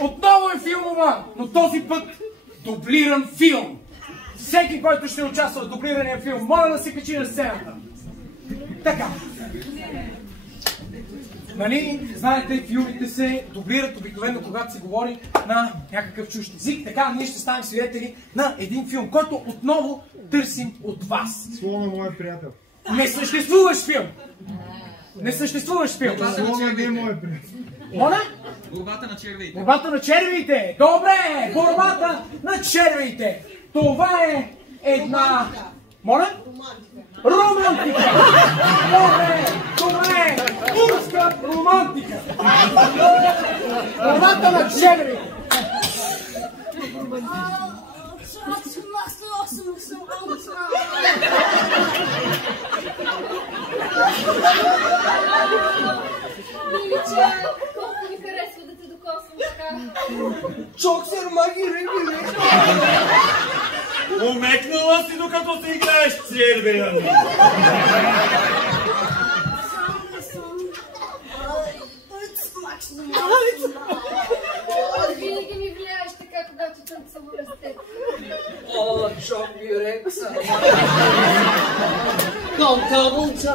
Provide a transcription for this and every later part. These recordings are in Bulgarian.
Отново е филмова, но този път дублиран филм. Всеки, който ще участва в дублирания филм, моля да се качи на сцената. Така. Нали, знаете, филмите се дублират обикновено, когато се говори на някакъв чужд език. Така, ние ще станем свидетели на един филм, който отново търсим от вас. Слона, мой приятел. Несъществуващ филм! Несъществуващ филм! Слона не е мой приятел. Моля? Борбата на червеите. Борбата на червеите! Добре! Борбата на червеите! Това е една... Моля? Романтика! Добре! Добре! Турска романтика! Борбата на червеите! Милича, колко ми харесва да те докосвам така. Чоксер, маги, риби, Умекнала си, докато си играеш червея. Винаги ми влияеш така, когато танцуваме с теб. О, Джоки Рекса. Контабулча.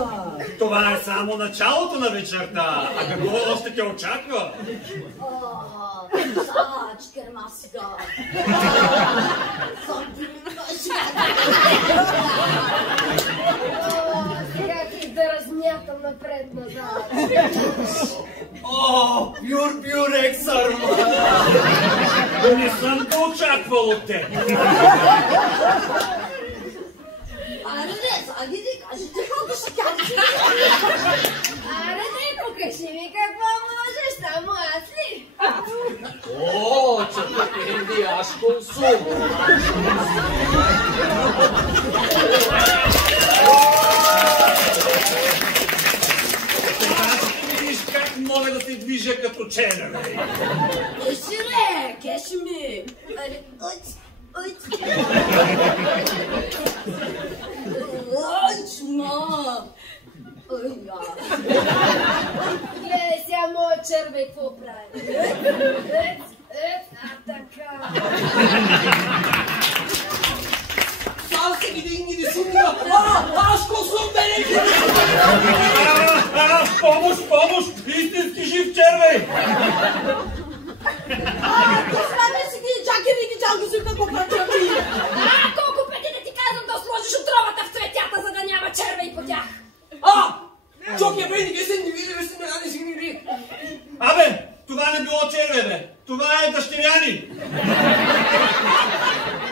Това е само началото на вечерта. А какво още те очаква? Сачкер масига. Сега как да размятам напред-назад. О, пюр ексър! Не съм те очаквал от теб. Аре, заги, кажи ти колко ще кажеш. Аре, покажи ми какво можеш, само аз ли? О, чакай, Енди, аз консум. Виж как мога да се движа като червей. Кешире, кеши ми. Аре, ма! Гледай сега моя червей, какво прави? Така. Сам се ги сумнива. Аз консум, бе, Помощ! Истински жив червей! Поставя си ги, чакай ми ги, чалко си какво прачаки. Колко пъти да ти казвам да сложиш отровата в цветята, за да няма червей по тях. Чоки, бе, не се не види, се не си не види. Абе, това не било червей, бе. Това е дъщеряни.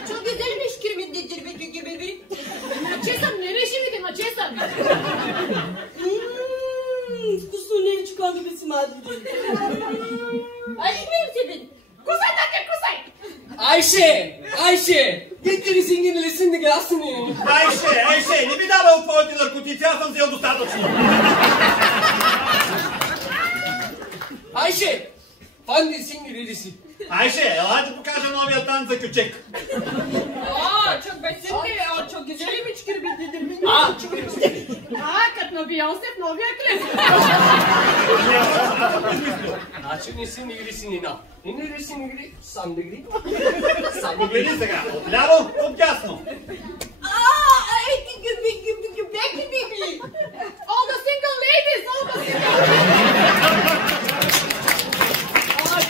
Чоки, дали не шкирми де червей, гебеби? Начесам, не реши ми те, начесам. Вкусно нечко, ами бе си мадри. Айде, гледам се, бе. Кусай, така, кусай. Айше! Дете ли си ги нали си негласни? Айше, не ми давай от твоите наркотици, аз съм взел достатъчно. Айше! Фанди си ги ли си? Айше, ела ти покажа новия танц за кючек. Çok besinli, çok güzel bir çıkırbididir. Чукай! Като на Бейонсе в новия клип. Значи не си нигри си нина. Не ли си нигри, сам нигри. Погледни сега, отляво, отдясно. All the single ladies, all the single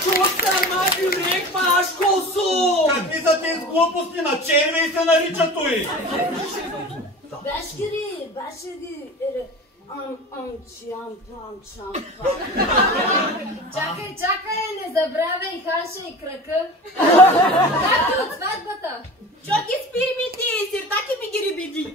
Чоксер, маги, рек, маш, консум! Какви са тези глупости на червей се наричат той? Башкири, башкири. Чакай, не забравяй хаша и крака. Както от сватбата. Чоки спирмите, сиртаки ми ги ребеди.